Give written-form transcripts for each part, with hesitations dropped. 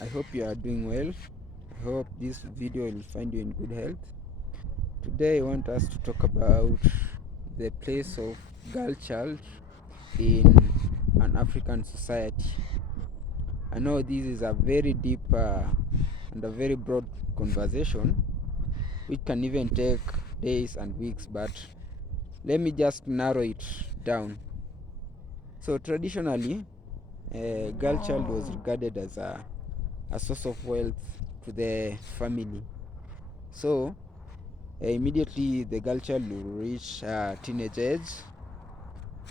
I hope you are doing well. I hope this video will find you in good health. Today I want us to talk about the place of girl child in an African society. I know this is a very deep and a very broad conversation which can even take days and weeks, but let me just narrow it down. So traditionally, girl child was regarded as a source of wealth to the family. So immediately the girl child will reach teenage age,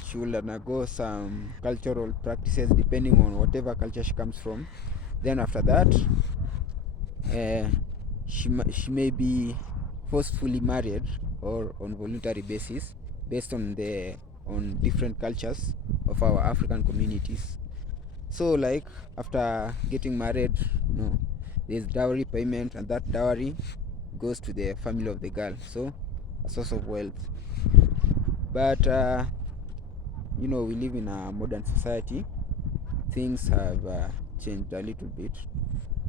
she will undergo some cultural practices depending on whatever culture she comes from. Then after that, she may be forcefully married or on voluntary basis based on different cultures of our African communities. So like after getting married, there's dowry payment, and that dowry goes to the family of the girl, so a source of wealth. But we live in a modern society. Things have changed a little bit.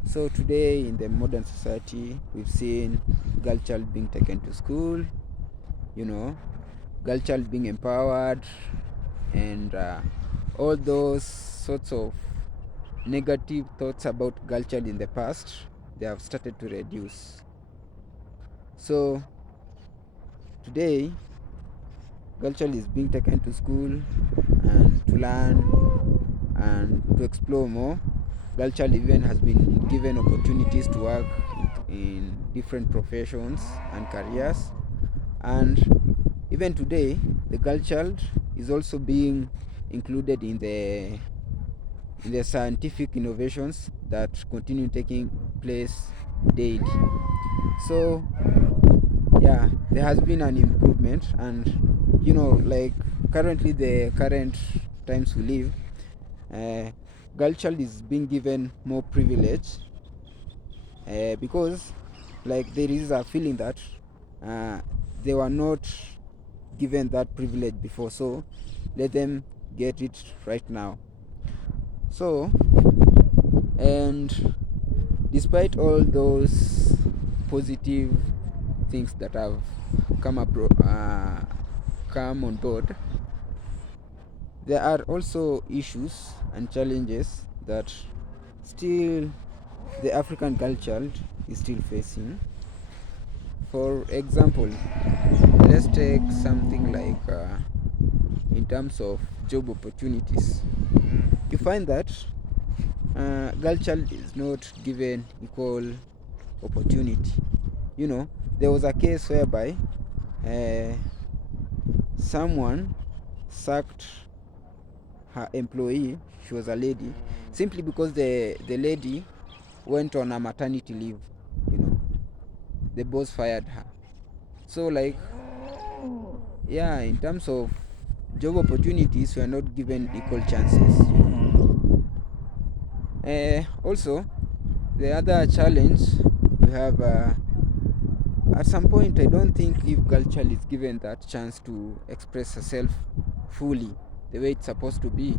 So today in the modern society, we've seen girl child being taken to school, girl child being empowered, and all those sorts of negative thoughts about girl child in the past, they have started to reduce. So today, girl child is being taken to school and to learn and to explore more. Girl child even has been given opportunities to work in different professions and careers. And even today, the girl child is also being included in the scientific innovations that continue taking place daily. So yeah, there has been an improvement, and like currently the current times we live, girl child is being given more privilege, because like there is a feeling that they were not given that privilege before, so let them get it right now. So, and despite all those positive things that have come come on board, there are also issues and challenges that still the African girl child is still facing. For example, let's take something like in terms of job opportunities. You find that girl child is not given equal opportunity. There was a case whereby someone sacked her employee. She was a lady, simply because the lady went on a maternity leave. The boss fired her. So like, yeah, in terms of job opportunities, we are not given equal chances. Also, the other challenge we have, at some point, I don't think if girl child is given that chance to express herself fully the way it's supposed to be.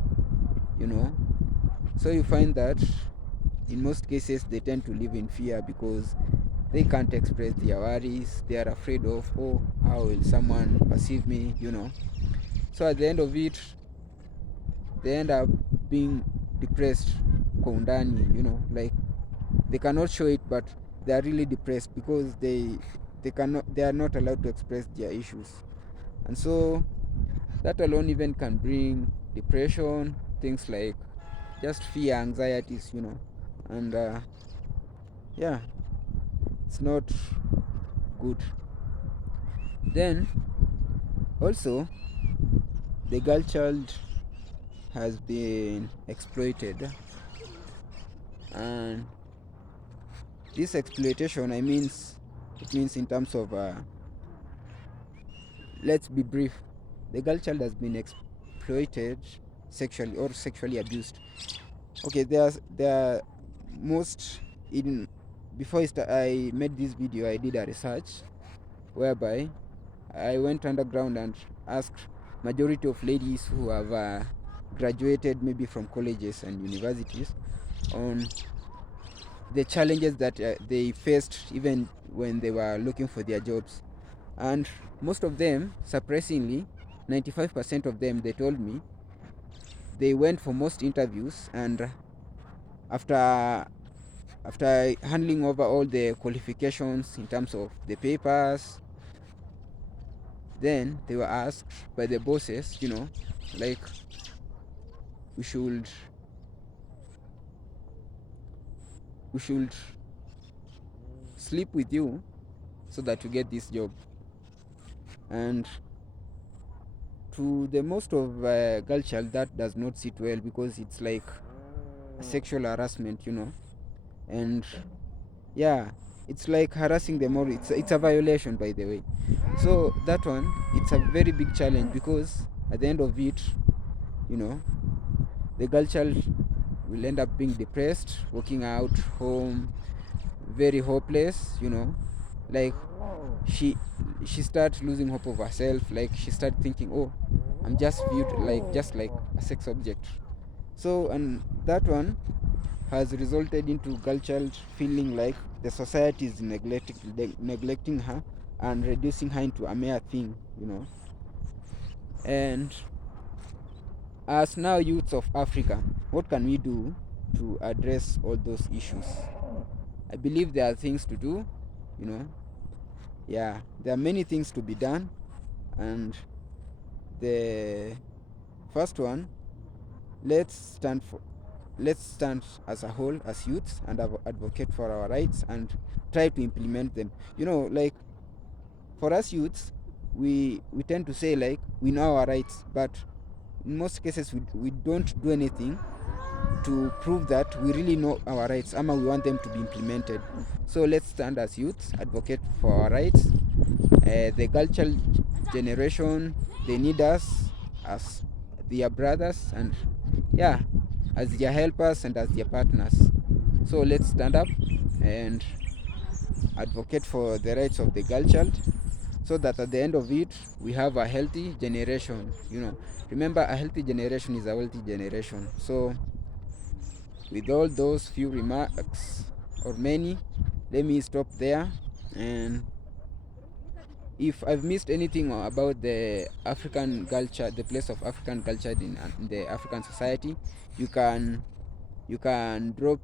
So you find that in most cases they tend to live in fear because they can't express their worries. They are afraid of, oh, how will someone perceive me? So at the end of it, they end up being depressed kwa undani, like they cannot show it, but they are really depressed because they are not allowed to express their issues. And so that alone even can bring depression, things like just fear, anxieties, and yeah, it's not good. Then also, the girl child has been exploited, and this exploitation, it means in terms of let's be brief. The girl child has been exploited sexually or sexually abused. Okay, there are most in before I made this video, I did a research whereby I went underground and asked majority of ladies who have graduated maybe from colleges and universities on the challenges that they faced even when they were looking for their jobs. And most of them, surprisingly, 95% of them, they told me they went for most interviews, and after handling over all the qualifications in terms of the papers, then they were asked by the bosses, like, we should we should sleep with you so that you get this job. And to the most of girl child, that does not sit well, because it's like a sexual harassment, and yeah, it's like harassing them, or it's a violation, by the way. So that one, it's a very big challenge, because at the end of it, you know the girl child will end up being depressed, walking out home very hopeless, like she she starts losing hope of herself, like she starts thinking, oh, I'm just viewed like a sex object. So, and that one has resulted into girl child feeling like the society is neglecting her and reducing her into a mere thing, and as now youths of Africa, what can we do to address all those issues? I believe there are things to do, you know. Yeah, there are many things to be done, and the first one, let's stand for let's stand as a whole, as youths, and advocate for our rights and try to implement them. Like, for us youths, we tend to say, like, we know our rights, but in most cases we don't do anything to prove that we really know our rights, and we want them to be implemented. So let's stand as youths, advocate for our rights. The girl child generation, they need us as their brothers, and yeah, as their helpers and as their partners. So let's stand up and advocate for the rights of the girl child, so that at the end of it, we have a healthy generation. Remember, a healthy generation is a wealthy generation. So, with all those few remarks, or many, let me stop there. And if I've missed anything about the African culture, the place of African culture in the African society, you can you can drop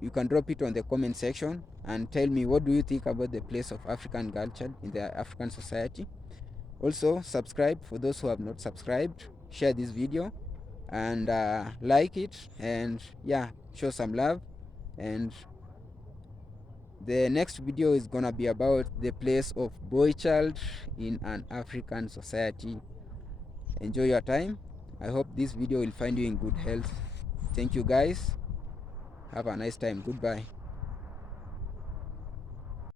you can drop it on the comment section and tell me, what do you think about the place of African culture in the African society. Also, subscribe for those who have not subscribed. Share this video and like it, and yeah, show some love. And the next video is gonna be about the place of boy child in an African society. Enjoy your time. I hope this video will find you in good health. Thank you guys. Have a nice time. Goodbye.